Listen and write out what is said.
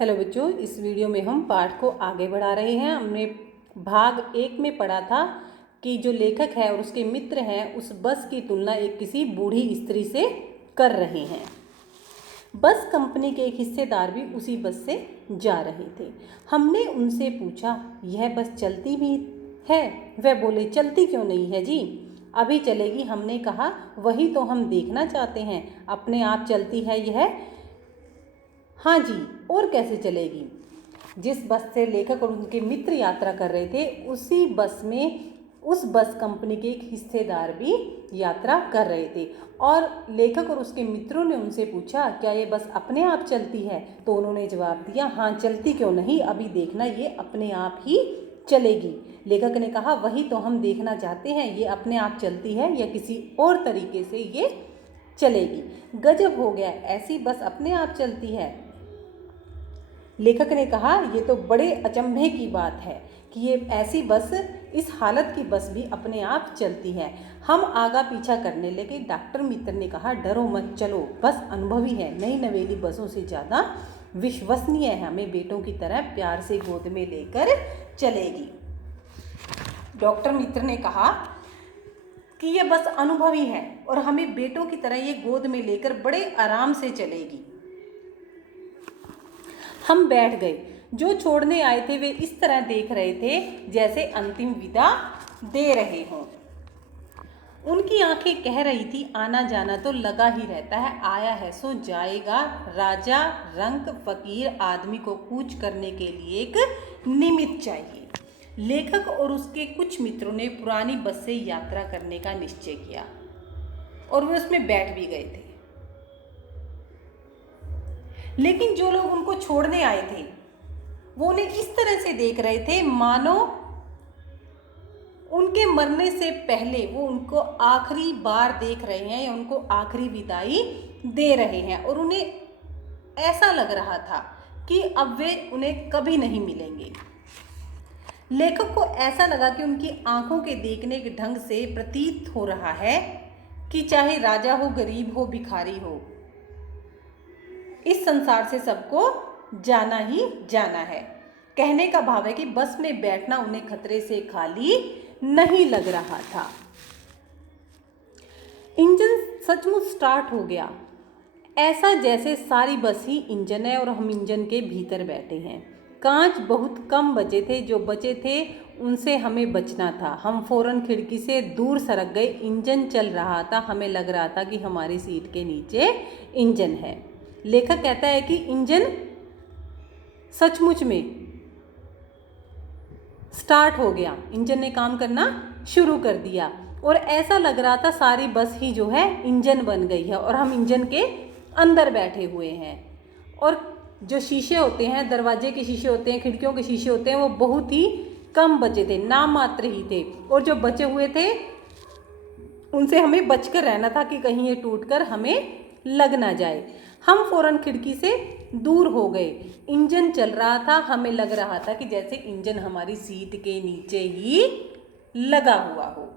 Hello बच्चों, इस video में हम पाठ को आगे बढ़ा रहे हैं। हमने भाग 1 में पढ़ा था कि जो लेखक है और उसके मित्र हैं उस बस की तुलना एक किसी बूढ़ी स्त्री से कर रहे हैं। बस कंपनी के एक हिस्सेदार भी उसी बस से जा रहे थे। हमने उनसे पूछा, यह बस चलती भी है? वह बोले, चलती क्यों नहीं है जी, अभी चलेगी। हमने कहा, वही तो हम देखना चाहते हैं, अपने आप चलती है यह? हाँ जी, और कैसे चलेगी? जिस बस से लेखक और उनके मित्र यात्रा कर रहे थे उसी बस में उस बस कंपनी के एक हिस्सेदार भी यात्रा कर रहे थे। और लेखक और उसके मित्रों ने उनसे पूछा, क्या ये बस अपने आप चलती है? तो उन्होंने जवाब दिया, हाँ चलती क्यों नहीं, अभी देखना ये अपने आप ही चलेगी। लेखक ने कहा, वही तो हम देखना चाहते हैं, ये अपने आप चलती है या किसी और तरीके से ये चलेगी। गजब हो गया, ऐसी बस अपने आप चलती है। लेखक ने कहा, ये तो बड़े अचंभे की बात है कि ये ऐसी बस, इस हालत की बस भी अपने आप चलती है। हम आगा पीछा करने लगे। डॉक्टर मित्र ने कहा, डरो मत, चलो, बस अनुभवी है, नई नवेली बसों से ज़्यादा विश्वसनीय है, हमें बेटों की तरह प्यार से गोद में लेकर चलेगी। डॉक्टर मित्र ने कहा कि ये बस अनुभवी है और हमें बेटों की तरह ये गोद में लेकर बड़े आराम से चलेगी। हम बैठ गए। जो छोड़ने आए थे वे इस तरह देख रहे थे जैसे अंतिम विदा दे रहे हों। उनकी आंखें कह रही थी, आना जाना तो लगा ही रहता है, आया है सो जाएगा। राजा, रंक, फकीर आदमी को कूच करने के लिए एक निमित्त चाहिए। लेखक और उसके कुछ मित्रों ने पुरानी बस से यात्रा करने का निश्चय किया और वे उसमें बैठ भी गए थे। लेकिन जो लोग उनको छोड़ने आए थे वो उन्हें इस तरह से देख रहे थे मानो उनके मरने से पहले वो उनको आखिरी बार देख रहे हैं या उनको आखिरी विदाई दे रहे हैं। और उन्हें ऐसा लग रहा था कि अब वे उन्हें कभी नहीं मिलेंगे। लेखक को ऐसा लगा कि उनकी आंखों के देखने के ढंग से प्रतीत हो रहा है कि चाहे राजा हो, गरीब हो, भिखारी हो, इस संसार से सबको जाना ही जाना है। कहने का भाव है कि बस में बैठना उन्हें खतरे से खाली नहीं लग रहा था। इंजन सचमुच स्टार्ट हो गया, ऐसा जैसे सारी बस ही इंजन है और हम इंजन के भीतर बैठे हैं। कांच बहुत कम बचे थे, जो बचे थे उनसे हमें बचना था। हम फौरन खिड़की से दूर सरक गए। इंजन चल रहा था, हमें लग रहा था कि हमारी सीट के नीचे इंजन है। लेखक कहता है कि इंजन सचमुच में स्टार्ट हो गया, इंजन ने काम करना शुरू कर दिया और ऐसा लग रहा था सारी बस ही जो है इंजन बन गई है और हम इंजन के अंदर बैठे हुए हैं। और जो शीशे होते हैं, दरवाजे के शीशे होते हैं, खिड़कियों के शीशे होते हैं, वो बहुत ही कम बचे थे, नाम मात्र ही थे। और जो बचे हुए थे उनसे हमें बचकर रहना था कि कहीं ये टूटकर हमें लग ना जाए। हम फौरन खिड़की से दूर हो गए। इंजन चल रहा था, हमें लग रहा था कि जैसे इंजन हमारी सीट के नीचे ही लगा हुआ हो।